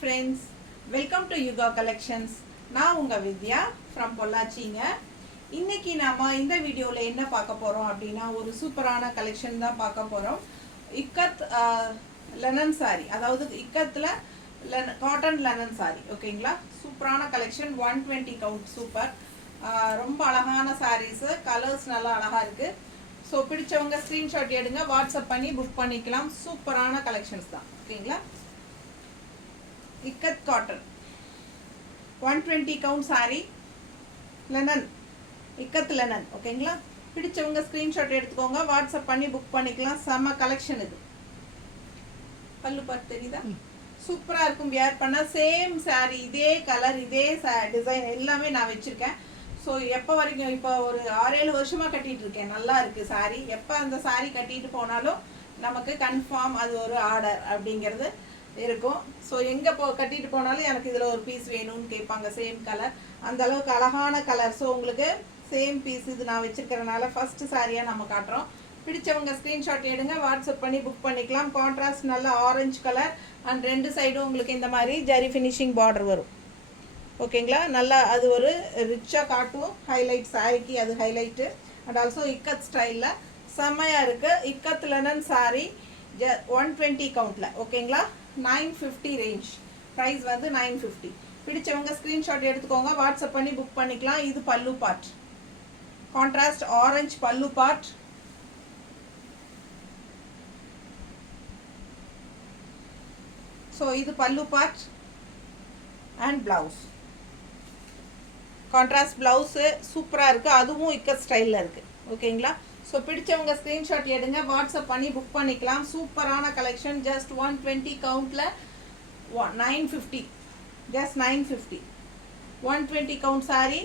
friends, welcome to Yuga Collections. நான் உங்க வித்யா from பொள்ளாச்சிங்க. இன்னைக்கு நாம இந்த வீடியோல என்ன பார்க்க போறோம் அப்படினா ஒரு சூப்பரான கலெக்ஷன் தான் பார்க்க போறோம். இக்கத் லெனன் சாரி, அதாவது இக்கத்துல காட்டன் லெனன் சாரி. ஓகேங்களா? சூப்பரான கலெக்ஷன், 120 கவுண்ட், சூப்பர். ரொம்ப அழகான சாரீஸ், கலர்ஸ் நல்லா அழகா இருக்கு. ஸோ பிடிச்சவங்க ஸ்க்ரீன்ஷாட் எடுங்க, வாட்ஸ்அப் பண்ணி புக் பண்ணிக்கலாம். சூப்பரான கலெக்ஷன்ஸ் தான். ஓகேங்களா? Ikat cotton 120 count sorry, linen, ikat linen. ஓகேங்களா? பிடிச்சவங்க ஸ்க்ரீன்ஷாட் எடுத்துக்கோங்க, வாட்ஸ்அப் பண்ணி புக் பண்ணிக்கலாம். செம்ம கலெக்ஷன் இது. பல்லு பார்த்து தெரியுதா? சூப்பராக இருக்கும். வியர் பண்ண சேம் சாரி, இதே கலர், இதே டிசைன் எல்லாமே நான் வச்சுருக்கேன். ஸோ எப்போ வரைக்கும், இப்போ ஒரு 6-7 வருஷமாக கட்டிகிட்டு இருக்கேன். நல்லா இருக்குது சாரி. எப்போ அந்த சாரி கட்டிட்டு போனாலும் நமக்கு கன்ஃபார்ம் அது ஒரு ஆர்டர் அப்படிங்கிறது இருக்கும். ஸோ எங்கே கட்டிட்டு போனாலும் எனக்கு இதில் ஒரு பீஸ் வேணும்னு கேட்பாங்க, சேம் கலர். அந்த அளவுக்கு அழகான கலர். ஸோ உங்களுக்கு சேம் பீஸ் இது நான் வச்சுருக்கிறனால ஃபஸ்ட்டு சாரியாக நம்ம காட்டுறோம். பிடிச்சவங்க ஸ்க்ரீன்ஷாட் எடுங்க, வாட்ஸ்அப் பண்ணி புக் பண்ணிக்கலாம். கான்ட்ராஸ்ட் நல்ல ஆரஞ்சு கலர் அண்ட் ரெண்டு சைடும் உங்களுக்கு இந்த மாதிரி ஜரி ஃபினிஷிங் பார்டர் வரும். ஓகேங்களா? நல்லா அது ஒரு ரிச்சாக காட்டும். ஹைலைட் சாரிக்கு அது ஹைலைட்டு. அண்ட் ஆல்சோ இக்கத் ஸ்டைலில் செம்மையாக இருக்குது. Ikat linen sorry 120 கவுண்டில். ஓகேங்களா? 950 ரேஞ்ச். ப்ரைஸ் வந்து 950. பிடிச்சவங்க ஸ்க்ரீன்ஷாட் எடுத்துக்கோங்க, வாட்ஸ்அப் பண்ணி புக் பண்ணிக்கலாம். இது பல்லு பார்ட், கான்ட்ராஸ்ட் ஆரஞ்சு பல்லு பார்ட். ஸோ இது பல்லு part and blouse. Contrast blouse சூப்பராக இருக்குது. அதுவும் இக்கத் ஸ்டைலில் இருக்குது. ஓகேங்களா? ஸோ பிடிச்சவங்க ஸ்க்ரீன்ஷாட் எடுங்க, வாட்ஸ்அப் பண்ணி புக் பண்ணிக்கலாம். சூப்பரான collection. Just 120 கவுண்டில் 950. Just 950. 120 count sorry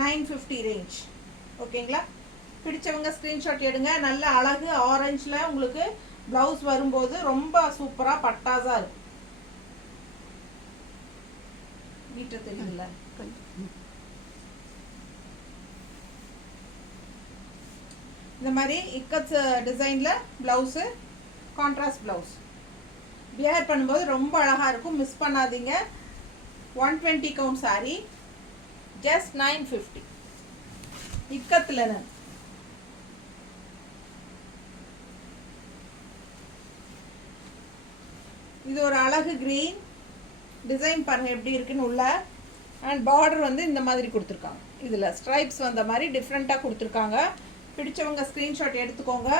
950 range. ஓகேங்களா? பிடிச்சவங்க ஸ்க்ரீன்ஷாட் எடுங்க. நல்ல அழகு ஆரஞ்சில் உங்களுக்கு ப்ளவுஸ் வரும்போது ரொம்ப சூப்பராக பட்டாஸாக இருக்கும். மீட்டர் தெரியுதுல்ல? இந்த மாதிரி இக்கத் டிசைனில் ப்ளவுஸு, கான்ட்ராஸ்ட் ப்ளவுஸ் வியர் பண்ணும்போது ரொம்ப அழகாக இருக்கும். மிஸ் பண்ணாதீங்க. 120 count sorry just 950. Ikat linen. இது ஒரு அழகு கிரீன் டிசைன் பாருங்க எப்படி இருக்குன்னு உள்ள. அண்ட் பார்டர் வந்து இந்த மாதிரி கொடுத்துருக்காங்க. இதில் ஸ்ட்ரைப்ஸ் வந்த மாதிரி டிஃப்ரெண்ட்டாக கொடுத்துருக்காங்க. பிடிச்சவங்க ஸ்க்ரீன்ஷாட் எடுத்துக்கோங்க.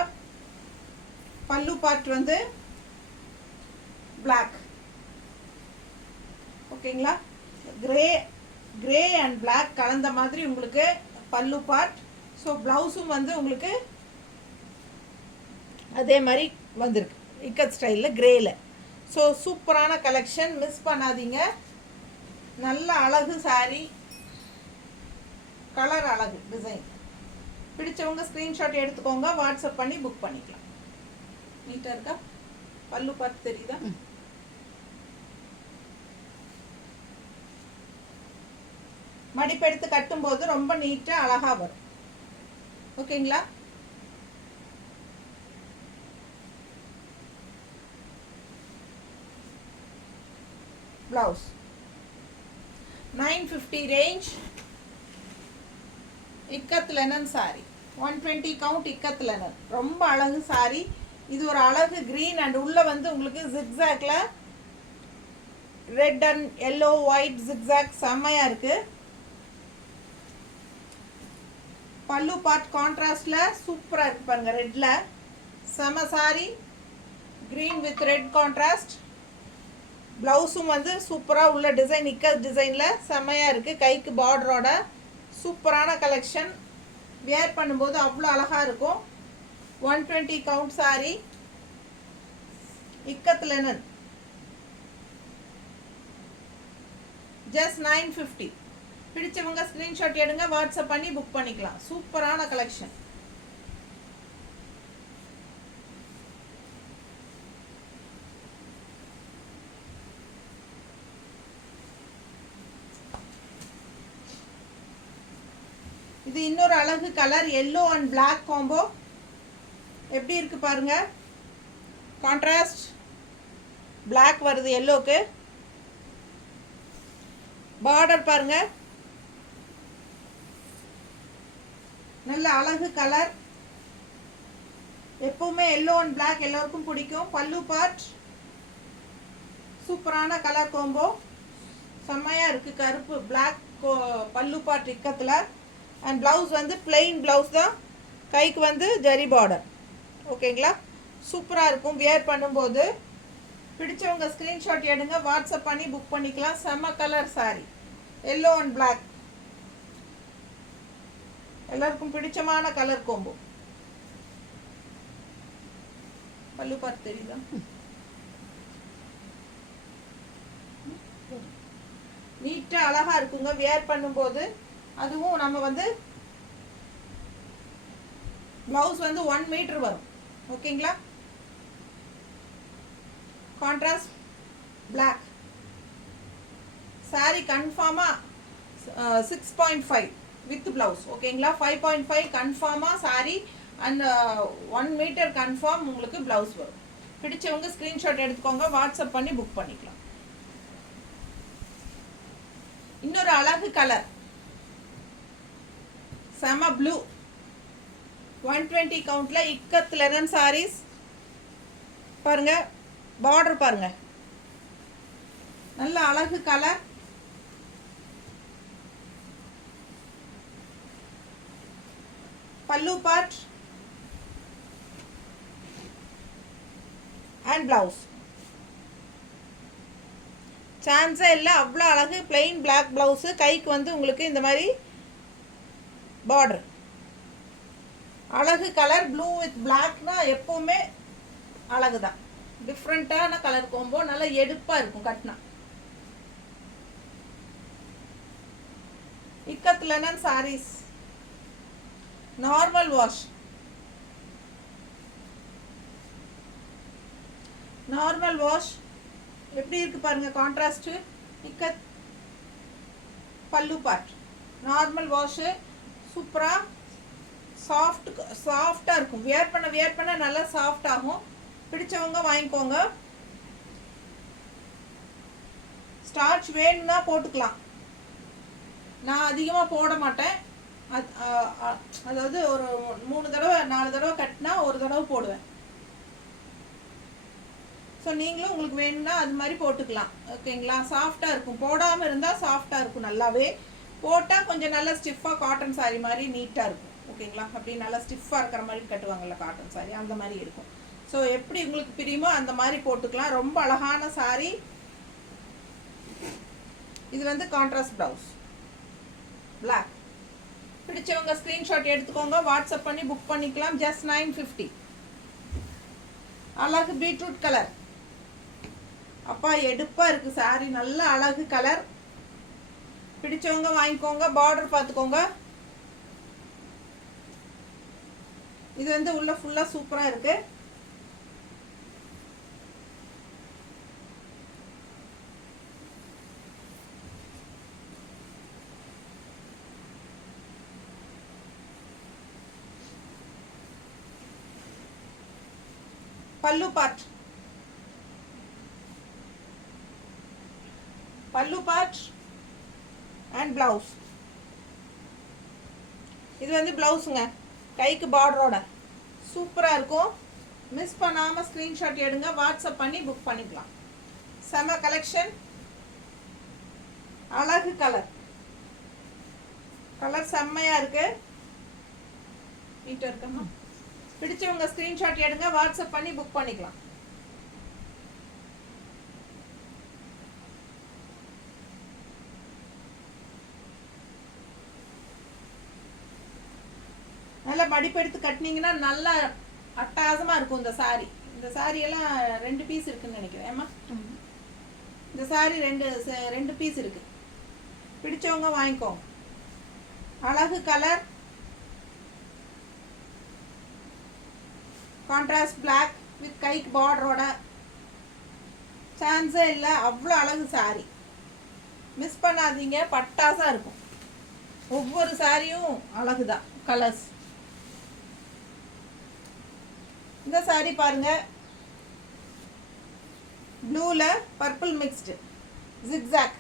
பல்லு பார்ட் வந்து பிளாக். ஓகேங்களா? கிரே அண்ட் பிளாக் கலந்த மாதிரி உங்களுக்கு பல்லு பார்ட். ஸோ ப்ளவுஸும் வந்து உங்களுக்கு அதே மாதிரி வந்திருக்கு இக்கத் ஸ்டைலில் கிரேயில். ஸோ சூப்பரான கலெக்ஷன், மிஸ் பண்ணாதீங்க. நல்ல அழகு சாரி, கலர் அழகு, டிசைன். பிடிச்சவங்க ஸ்க்ரீன்ஷாட் எடுத்துக்கோங்க, வாட்ஸ்அப் பண்ணி புக் பண்ணிக்கலாம். நீட்டாக இருக்கா? பல்லு பார்த்து தெரியுதா? மடிப்பெடுத்து கட்டும்போது ரொம்ப நீட்டாக அழகாக வரும். ஓகேங்களா? Blouse 950 range. Ikat linen sorry 120 count ikat linen. ரொம்ப அழகு சாரி. இது ஒரு அழகு கிரீன் அண்ட் உள்ள வந்து உங்களுக்கு ஜிக்ஸாக்ல red and yellow white zigzag செம்மையாக இருக்கு. பல்லு பார்ட் கான்ட்ராஸ்ட்ல சூப்பராக இருக்கு பாருங்க. ரெட்ல செம sorry, green with red contrast. ப்ளவுஸும் வந்து சூப்பராக உள்ள டிசைன், இக்கத் டிசைனில் செம்மையாக இருக்குது. கைக்கு பார்டரோட சூப்பரான கலெக்ஷன். வியர் பண்ணும்போது அவ்வளோ அழகாக இருக்கும். 120 count sorry, ikat linen. Just 950. பிடிச்சவங்க ஸ்க்ரீன்ஷாட் எடுங்க, வாட்ஸ்அப் பண்ணி புக் பண்ணிக்கலாம். சூப்பரான கலெக்ஷன். இது இன்னொரு அழகு colour, yellow and black combo. எப்படி இருக்கு பாருங்க. கான்ட்ராஸ்ட் Black வருது எல்லோக்கு. பார்டர் பாருங்க, நல்ல அழகு கலர். எப்பவுமே எல்லோ அண்ட் பிளாக் எல்லோருக்கும் பிடிக்கும். பல்லு பார்ட் சூப்பரான கலர் கோம்போ, செம்மையா இருக்கு. கருப்பு பிளாக் பல்லு பார்ட் இக்கத்தில். அண்ட் ப்ளவுஸ் வந்து பிளெயின் ப்ளவுஸ் தான், கைக்கு வந்து ஜரி பார்டர். ஓகேங்களா, சூப்பராக இருக்கும் வியர் பண்ணும்போது. பிடிச்சவங்க ஸ்க்ரீன்ஷாட் எடுங்க, வாட்ஸ்அப் பண்ணி புக் பண்ணிக்கலாம். செம்ம colour sari, yellow and black, எல்லாருக்கும் பிடிச்சமான கலர் கோம்போ. பல்லு பார்த்து தெரியுதா? நீட்டா அழகா இருக்குங்க வியர் பண்ணும்போது. அதுவும் நம்ம வந்து பிளவுஸ் வந்து 1 மீட்டர் வரும். ஓகேங்களா, கான்ட்ராஸ்ட் பிளாக் சாரி கன்ஃபார்மா 6.5 வித் பிளவுஸ். ஓகேங்களா, 5.5 கன்ஃபார்மா சாரி அண்ட் 1 மீட்டர் கன்ஃபார்ம் உங்களுக்கு பிளவுஸ் வரும். பிடிச்சவங்க ஸ்க்ரீன்ஷாட் எடுத்துக்கோங்க, வாட்ஸ்அப் பண்ணி புக் பண்ணிக்கலாம். இன்னொரு அழகு கலர், செம ப்ளூ, 120 கவுண்ட்ல இக்கத் லெனன் சாரீஸ். பாருங்க பார்டர் பாருங்க, நல்ல அழகு கலர். பல்லு பார்ட் அண்ட் பிளவுஸ் சான்ஸே இல்லை, அவ்வளோ அழகு. பிளெயின் பிளாக் ப்ளவுஸு, கைக்கு வந்து உங்களுக்கு இந்த மாதிரி பார்டர். அழகு கலர், ப்ளூ வித் பிளாக்னா எப்பவுமே அழகு தான். டிஃப்ரெண்ட்டான கலர் கோம்போ, நல்லா எடுப்பாக இருக்கும் கட்டினா. Ikat linen saris, normal wash, normal wash. எப்படி இருக்கு பாருங்க கான்ட்ராஸ்ட். இக்கத் பல்லு பார்ட், நார்மல் வாஷு, சூப்பரா சாஃப்டா இருக்கும். வியர் பண்ண நல்லா சாஃப்ட் ஆகும். பிடிச்சவங்க வாங்கிக்கோங்க. ஸ்டார்ச் வேணும்னா போட்டுக்கலாம், நான் அதிகமாக போட மாட்டேன். அதாவது ஒரு 3 தடவை 4 தடவை கட்டினா ஒரு தடவை போடுவேன். ஸோ நீங்களும் உங்களுக்கு வேணும்னா அது மாதிரி போட்டுக்கலாம். ஓகேங்களா, சாஃப்டாக இருக்கும். போடாமல் இருந்தால் சாஃப்டாக இருக்கும். நல்லாவே போட்டால் கொஞ்சம் நல்லா ஸ்டிஃபாக காட்டன் சாரீ மாதிரி நீட்டாக இருக்கும். ஓகேங்களா, அப்படி நல்லா ஸ்டிஃபாக இருக்கிற மாதிரி கட்டுவாங்கள்ல காட்டன் சாரீ, அந்த மாதிரி இருக்கும். ஸோ எப்படி உங்களுக்கு பிரியுமோ அந்த மாதிரி போட்டுக்கலாம். ரொம்ப அழகான சாரீ இது. வந்து கான்ட்ராஸ்ட் ப்ளவுஸ் பிளாக். பிடிச்சவங்க ஸ்க்ரீன்ஷாட் எடுத்துக்கோங்க, வாட்ஸ்அப் பண்ணி புக் பண்ணிக்கலாம். ஜஸ்ட் 950. அழகு பீட்ரூட் கலர், அப்பா எடுப்பாக இருக்குது சாரி, நல்ல அழகு கலர். பிடிச்சவங்க வாங்கிக்கோங்க. பார்டர் பார்த்துக்கோங்க. இது வந்து உள்ள ஃபுல்லாக சூப்பராக இருக்கு. பல்லு பார்ட், பல்லு பார்ட் அண்ட் பிளவுஸ். இது வந்து பிளவுஸுங்க, கைக்கு பார்டரோட சூப்பராக இருக்கும். மிஸ் பண்ணாமல் ஸ்க்ரீன்ஷாட் எடுங்க, வாட்ஸ்அப் பண்ணி புக் பண்ணிக்கலாம். செம கலெக்ஷன், அழகு கலர், கலர் செம்மையாக இருக்கு. நீட்டாக இருக்கமா. பிடிச்சவங்க ஸ்க்ரீன்ஷாட் எடுங்க, வாட்ஸ்அப் பண்ணி புக் பண்ணிக்கலாம். நல்லா மடிப்பெடுத்து கட்டினீங்கன்னா நல்லா அட்டகாசமாக இருக்கும் இந்த சாரி. இந்த சாரி எல்லாம் 2 பீஸ் இருக்குன்னு நினைக்கிறேன். ஏமா இந்த சாரி 2 பீஸ் இருக்கு. பிடிச்சவங்க வாங்கிக்கோங்க. அழகு கலர், கான்ட்ராஸ்ட் பிளாக் வித் கைக்கு பார்டரோட, சான்ஸே இல்லை, அவ்வளோ அழகு சாரி. மிஸ் பண்ணாதீங்க, பட்டாசாக இருக்கும். ஒவ்வொரு சாரியும் அழகுதான் கலர்ஸ். இந்த சாரி பாருங்க, ப்ளூவில் பர்பிள் மிக்ஸ்டு ஜிக்ஸாக்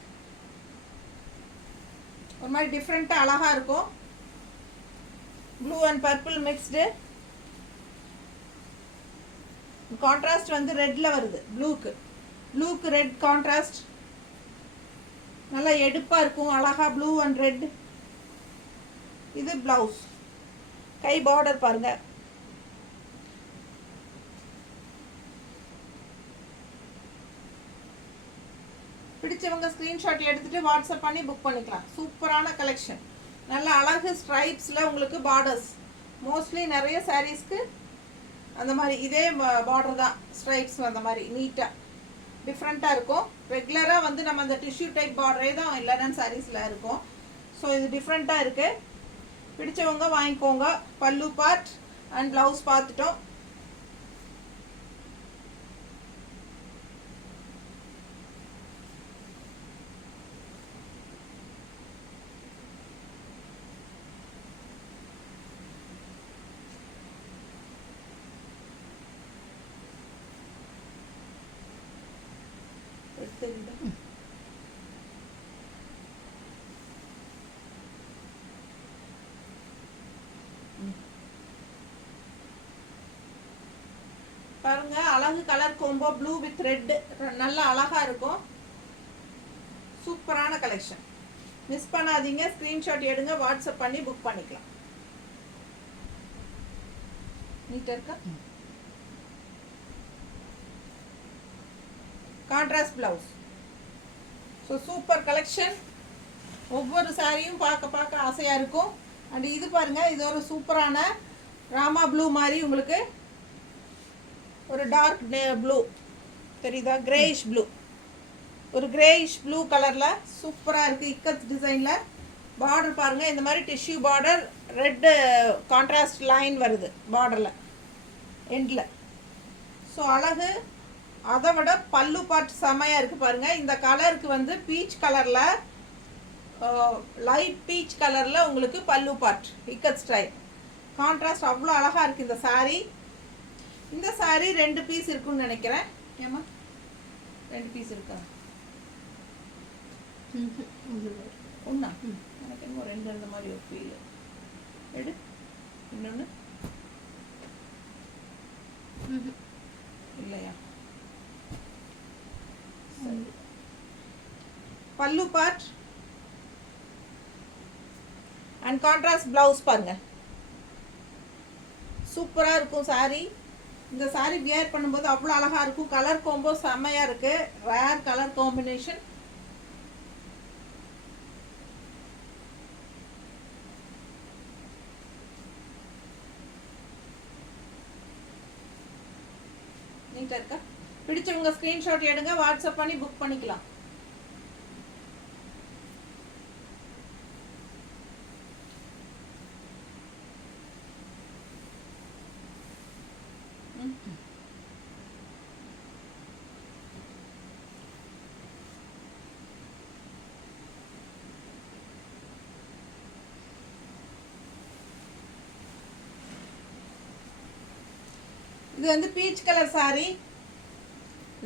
ஒரு மாதிரி டிஃப்ரெண்ட்டாக அழகாக இருக்கும். Blue and purple mixed. Contrast வந்து ரெட்டில் வருது. ப்ளூக்கு ரெட் கான்ட்ராஸ்ட் நல்லா எடுப்பாக இருக்கும் அழகாக. Blue and red. இது ப்ளவுஸ். கை பார்டர் பாருங்கள். பிடிச்சவங்க ஸ்க்ரீன்ஷாட் எடுத்துகிட்டு வாட்ஸ்அப் பண்ணி புக் பண்ணிக்கலாம். சூப்பரான கலெக்ஷன். நல்ல அழகு ஸ்ட்ரைப்ஸில் உங்களுக்கு பார்டர்ஸ். மோஸ்ட்லி நிறைய சாரீஸ்க்கு அந்த மாதிரி இதே பார்டர் தான், ஸ்ட்ரைப்ஸ் அந்த மாதிரி நீட்டாக டிஃப்ரெண்ட்டாக இருக்கும். ரெகுலராக வந்து நம்ம அந்த டிஷ்யூ டைப் பார்டரே தான் இல்லைன்னு சாரீஸில் இருக்கும். ஸோ இது டிஃப்ரெண்ட்டாக இருக்குது. பிடிச்சவங்க வாங்கிக்கோங்க. பல்லு பார்ட் அண்ட் ப்ளவுஸ் பார்த்துட்டோம். பாருங்க, அழகு colour combo blue with red நல்ல அழகா இருக்கும். சூப்பரான கலெக்ஷன். மிஸ் பண்ணாதீங்க. ஸ்கிரீன்ஷாட் எடுங்க, வாட்ஸ்அப் பண்ணி புக் பண்ணிக்கலாம். நீட்டா இருக்கா? Contrast blouse. So super collection. ஒவ்வொரு சாரியும் பார்க்க பார்க்க ஆசையாக இருக்கும். அண்ட் இது பாருங்கள், இது ஒரு சூப்பரான ராமா ப்ளூ மாதிரி உங்களுக்கு ஒரு டார்க் ப்ளூ தெரியுதா? Greyish blue. ஒரு கிரேயிஷ் ப்ளூ கலரில் சூப்பராக இருக்குது. இக்கத் டிசைனில் பார்டர் பாருங்கள். இந்த மாதிரி tissue border, red contrast line வருது பார்டரில் எண்டில். ஸோ அழகு. அதை விட பல்லு பார்ட் செமையாக இருக்குது பாருங்கள். இந்த கலருக்கு வந்து பீச் கலரில், லைட் பீச் கலரில் உங்களுக்கு பல்லு பார்ட் இக்கத் ஸ்டைல். கான்ட்ராஸ்ட் அவ்வளோ அழகாக இருக்குது இந்த சாரீ. இந்த சாரீ 2 பீஸ் இருக்குன்னு நினைக்கிறேன். ஏமா 2 பீஸ் இருக்கா? ஒன்றா? எனக்கு என்னமோ 2 அந்த மாதிரி ஒரு ஃபீல். எடு இன்னொன்று இல்லையா? பல்லு பார்ட் அண்ட் கான்ட்ராஸ்ட் பிளவுஸ் பாருங்க. சூப்பராக இருக்கும் சாரீ. இந்த சாரீ வியர் பண்ணும்போது அவ்வளோ அழகாக இருக்கும். கலர் கோம்போ செம்மையாக இருக்குது. Rare colour combination. நீட்டாக இருக்கா? பிடிச்சவங்க ஸ்க்ரீன்ஷாட் எடுங்க, வாட்ஸ்அப் பண்ணி புக் பண்ணிக்கலாம். இது வந்து பீச் கலர் சாரி,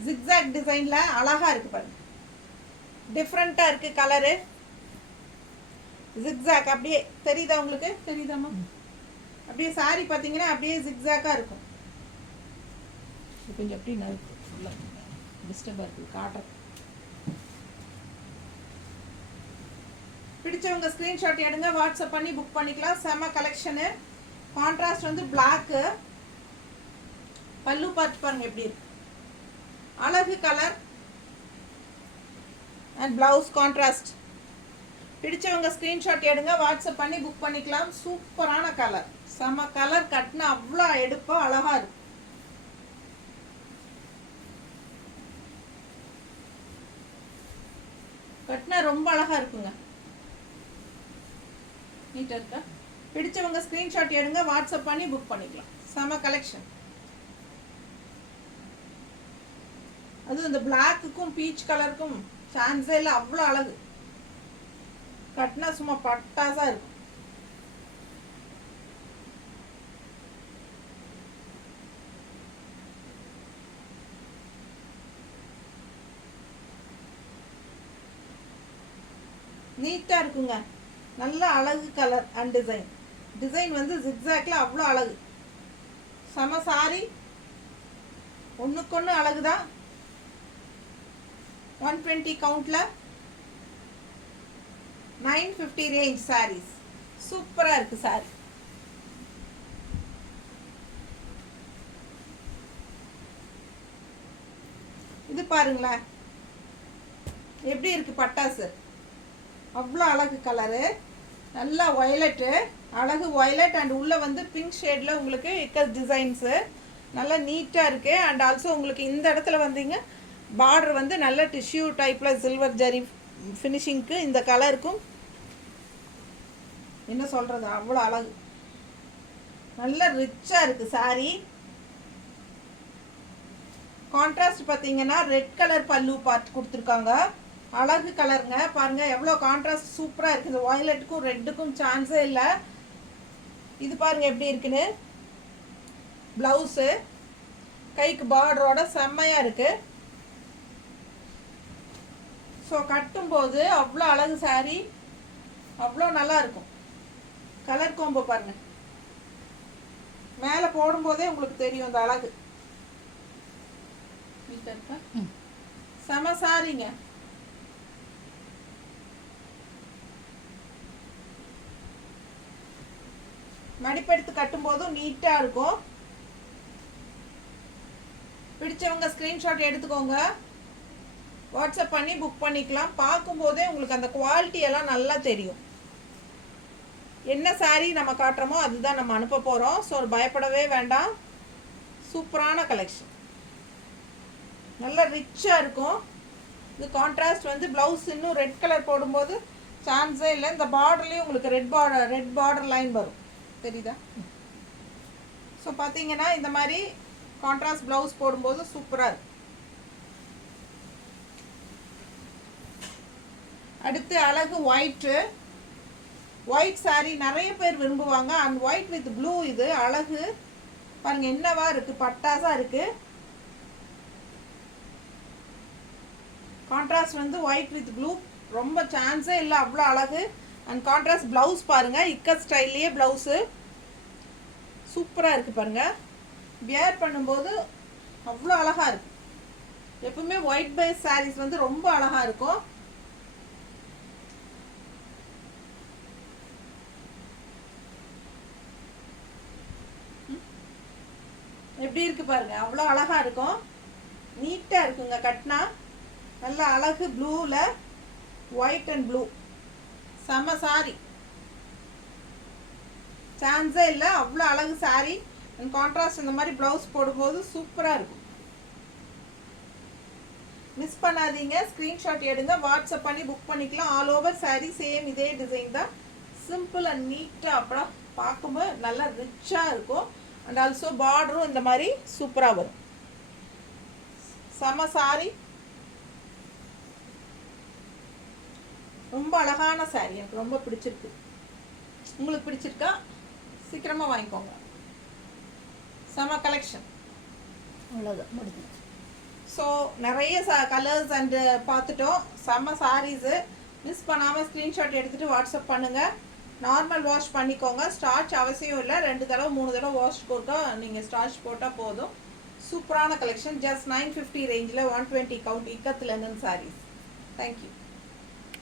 ஜிக்ஸாக் டிசைனில் அழகாக இருக்குது பாருங்க. டிஃப்ரெண்ட்டாக இருக்குது கலரு. ஜிக்ஸாக் அப்படியே தெரியுதா உங்களுக்கு? தெரியுதாம்மா? அப்படியே சாரி பார்த்தீங்கன்னா அப்படியே ஜிக்ஸாக்காக இருக்கும். கொஞ்சம் அப்படி டிஸ்டர்பாக இருக்குது காட்டுறது. பிடிச்சவங்க ஸ்க்ரீன்ஷாட் எடுங்க, வாட்ஸ்அப் பண்ணி புக் பண்ணிக்கலாம். செம்ம கலெக்ஷனு. கான்ட்ராஸ்ட் வந்து பிளாக்கு. பல்லு பார்த்து பாருங்க எப்படி இருக்கு. அழகு கலர் அண்ட் பிளவுஸ் கான்ட்ராஸ்ட். பிடிச்சவங்க ஸ்க்ரீன்ஷாட் எடுங்க, வாட்ஸ்அப் பண்ணி புக் பண்ணிக்கலாம். சூப்பரான கலர். செம்ம கலர். கட்டினா அவ்வளோ எடுப்பாக அழகா இருக்கு. கட்டினா ரொம்ப அழகா இருக்குங்க. நீட்டா இருக்கா? பிடிச்சவங்க ஸ்க்ரீன்ஷாட் எடுங்க, வாட்ஸ்அப் பண்ணி புக் பண்ணிக்கலாம். செம கலெக்ஷன். அது இந்த பிளாக்குக்கும் பீச் கலருக்கும் சான்ஸே இல்லை. அவ்வளோ அழகு. கட்டினா சும்மா பட்டாசா இருக்கும். நீட்டாக இருக்குங்க. நல்ல அழகு கலர் அண்ட் டிசைன். டிசைன் வந்து ஜிக்ஸாக்ல அவ்வளோ அழகு. செம சாரி, ஒன்றுக்கொன்று அழகு தான். 120 கவுண்டில் 950 ரேஞ்ச் சாரீஸ். சூப்பராக இருக்குது சாரி. இது பாருங்களேன் எப்படி இருக்குது பட்டாசு. அவ்வளோ அழகு கலரு, நல்லா வயலட்டு, அழகு வயலட் அண்ட் உள்ளே வந்து பிங்க் ஷேடில் உங்களுக்கு இக்கல் டிசைன்ஸு நல்லா நீட்டாக இருக்குது. அண்ட் ஆல்சோ உங்களுக்கு இந்த இடத்துல வந்தீங்க பார்டர் வந்து நல்ல டிஷ்யூ டைப்பில் சில்வர் ஜரி ஃபினிஷிங்க்கு இந்த கலருக்கும் என்ன சொல்கிறது அவ்வளோ அழகு. நல்ல ரிச்சாக இருக்குது சாரீ. கான்ட்ராஸ்ட் பார்த்தீங்கன்னா ரெட் கலர் பல்லு பார்ட் கொடுத்துருக்காங்க. அழகு கலருங்க பாருங்கள், எவ்வளோ கான்ட்ராஸ்ட் சூப்பராக இருக்குது. இந்த வயலட்டுக்கும் ரெட்டுக்கும் சான்ஸே இல்லை. இது பாருங்கள் எப்படி இருக்குன்னு. ப்ளவுஸு கைக்கு பார்டரோட செம்மையாக இருக்குது. ஸோ கட்டும்போது அவ்வளோ அழகு சாரீ, அவ்வளோ நல்லா இருக்கும். கலர் கோம்போ பாருங்கள், மேலே போடும்போதே உங்களுக்கு தெரியும் இந்த அழகு. செம சாரிங்க. மடிப்பெடுத்து கட்டும்போதும் நீட்டாக இருக்கும். பிடிச்சவங்க ஸ்க்ரீன்ஷாட் எடுத்துக்கோங்க, வாட்ஸ்அப் பண்ணி புக் பண்ணிக்கலாம். பார்க்கும்போதே உங்களுக்கு அந்த குவாலிட்டி எல்லாம் நல்லா தெரியும். என்ன சாரீ நம்ம காட்டுறோமோ அதுதான் நம்ம அனுப்ப போகிறோம். ஸோ பயப்படவே வேண்டாம். சூப்பரான கலெக்ஷன், நல்லா ரிச்சாக இருக்கும். இது கான்ட்ராஸ்ட் வந்து ப்ளவுஸ் இன்னும் ரெட் கலர் போடும்போது சான்ஸே இல்லை. இந்த பார்டர்லேயும் உங்களுக்கு ரெட் பார்டர் லைன் வரும், தெரியுதா? ஸோ பார்த்தீங்கன்னா இந்த மாதிரி கான்ட்ராஸ்ட் ப்ளவுஸ் போடும்போது சூப்பராக இருக்கும். அடுத்து அழகு ஒயிட் சாரீ நிறைய பேர் விரும்புவாங்க. And white with blue. இது அழகு பாருங்கள் என்னவா இருக்குது, பட்டாசாக இருக்குது. கான்ட்ராஸ்ட் வந்து ஒயிட் வித் ப்ளூ ரொம்ப சான்ஸே இல்லை, அவ்வளோ அழகு. அண்ட் கான்ட்ராஸ்ட் ப்ளவுஸ் பாருங்கள், இக்கட் ஸ்டைல்லையே ப்ளவுஸு சூப்பராக இருக்குது பாருங்கள். வியர் பண்ணும்போது அவ்வளோ அழகாக இருக்குது. எப்பவுமே ஒயிட் பேஸ் சாரீஸ் வந்து ரொம்ப அழகாக இருக்கும். எப்படி இருக்குது பாருங்கள், அவ்வளோ அழகாக இருக்கும். நீட்டாக இருக்குங்க கட்டினா. நல்ல அழகு ப்ளூவில் ஒயிட் அண்ட் ப்ளூ. செம சாரி, சான்ஸே இல்லை, அவ்வளோ அழகு சாரி. அண்ட் கான்ட்ராஸ்ட் இந்த மாதிரி ப்ளவுஸ் போடும்போது சூப்பராக இருக்கும். மிஸ் பண்ணாதீங்க, ஸ்க்ரீன்ஷாட் எடுங்க, வாட்ஸ்அப் பண்ணி புக் பண்ணிக்கலாம். ஆல் ஓவர் சாரீ சேம் இதே டிசைன் தான், சிம்பிள் அண்ட் நீட்டாக. அப்புறம் பார்க்கும்போது நல்லா ரிச்சாக இருக்கும். அண்ட் ஆல்சோ பார்டரும் இந்த மாதிரி சூப்பராக வரும். செம சாரி, ரொம்ப அழகான சாரி, எனக்கு ரொம்ப பிடிச்சிருக்கு. உங்களுக்கு பிடிச்சிருக்கா? சீக்கிரமாக வாங்கிக்கோங்க. செம கலெக்ஷன், அவ்வளோதான் முடிஞ்சு. ஸோ நிறைய கலர்ஸ் அண்டு பார்த்துட்டோம். செம்ம சாரீஸு. மிஸ் பண்ணாமல் ஸ்க்ரீன்ஷாட் எடுத்துகிட்டு வாட்ஸ்அப் பண்ணுங்கள். நார்மல் வாஷ் பண்ணிக்கோங்க, ஸ்டார்ச் அவசியம் இல்லை. 2 தடவை 3 தடவை வாஷ் போட்டால் நீங்கள் ஸ்டார்ச் போட்டால் போதும். சூப்பரான கலெக்ஷன். ஜஸ்ட் 950 ரேஞ்சில் 120 count ikat linen saris. Thank you.